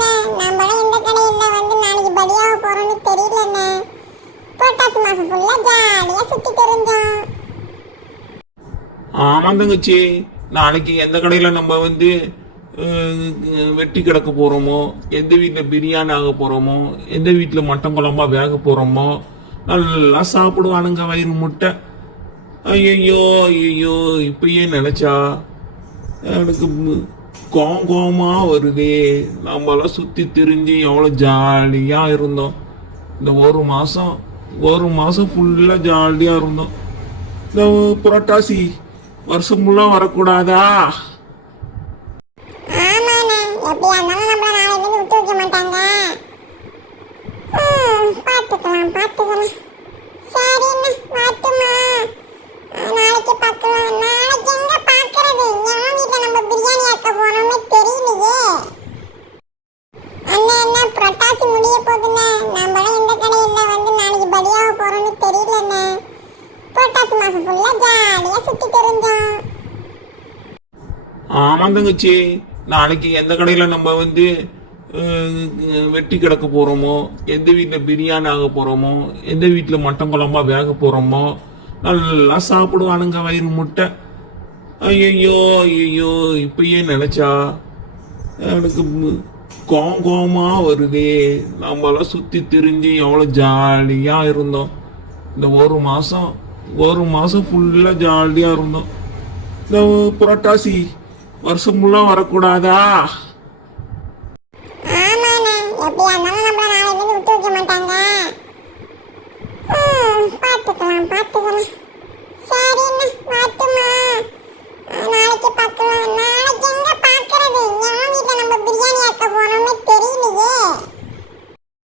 போகுதுண்ணே. நம்மளும் இந்த கடையில் வந்து நாளைக்கு பலியாக போறோம்னு தெரியலண்ணே. புரட்டாசி மாசம் ஃபுல்லா ஜாலியா சுத்தி தெரிஞ்சோம். ஆமாம் தங்கச்சி, நாளைக்கு எந்த கடையில் நம்ம வந்து வெட்டி கிடக்க போகிறோமோ, எந்த வீட்டில் பிரியாணி ஆக போகிறோமோ, எந்த வீட்டில் மட்டன் குழம்பா வேக போகிறோமோ, நல்லா சாப்பிடுவானுங்க வயிறு முட்டை. ஐயோ ஐயோ, இப்பயே நினச்சா எனக்கு கோமா வருதே. நம்மளாம் சுற்றி திரிஞ்சு எவ்வளோ ஜாலியாக இருந்தோம். இந்த ஒரு மாதம் ஃபுல்லாக ஜாலியாக இருந்தோம். இந்த புரட்டாசி வருஷம் ஃபுல்லாக வரக்கூடாதா? ஆமாண்ணே, எப்படியா இருந்தாலும் நம்மள நாளைக்கு விட்டு வைக்க மாட்டாங்க. பார்த்துக்கலாம். சரிண்ணே, வரட்டுமா? நாளைக்கு பார்க்கலாம். நாளைக்கு எங்க பார்க்கறது? எவன் வீட்டில் நம்ம பிரியாணி ஆக்க போனோம்னு தெரியலையே. அண்ணா புரட்டாசி முடிய போகுதுண்ணே. நம்மளும் இந்த கடையில் வந்து நாளைக்கு பலியாக போறோம்னு தெரியலண்ணே. புரட்டாசி மாசம் ஃபுல்லா ஜாலியா சுத்தி தெரிஞ்சோம். ஆமாம் தங்கச்சி, நாளைக்கு எந்த கடையில் நம்ம வந்து வெட்டி கிடக்க போகிறோமோ, எந்த வீட்டில் பிரியாணி ஆக போகிறோமோ, எந்த வீட்டில் மட்டன் குழம்பா வேக போகிறோமோ, நல்லா சாப்பிடுவானுங்க வயிறு முட்டை. ஐயோ ஐயோ, இப்பயே நினச்சா எனக்கு கோமா வருதே. நம்மளாம் சுற்றி திரிஞ்சு எவ்வளோ ஜாலியாக இருந்தோம். இந்த ஒரு மாதம் ஃபுல்லாக ஜாலியாக இருந்தோம். இந்த புரட்டாசி வருஷம் ஃபுல்லாக வரக்கூடாதா? ஆமாண்ணே, எப்படியா இருந்தாலும் நம்மள நாளைக்கு விட்டு வைக்க மாட்டாங்க. பார்த்துக்கலாம். சரிண்ணே, வரட்டுமா? நாளைக்கு பார்க்கலாம். நாளைக்கு எங்க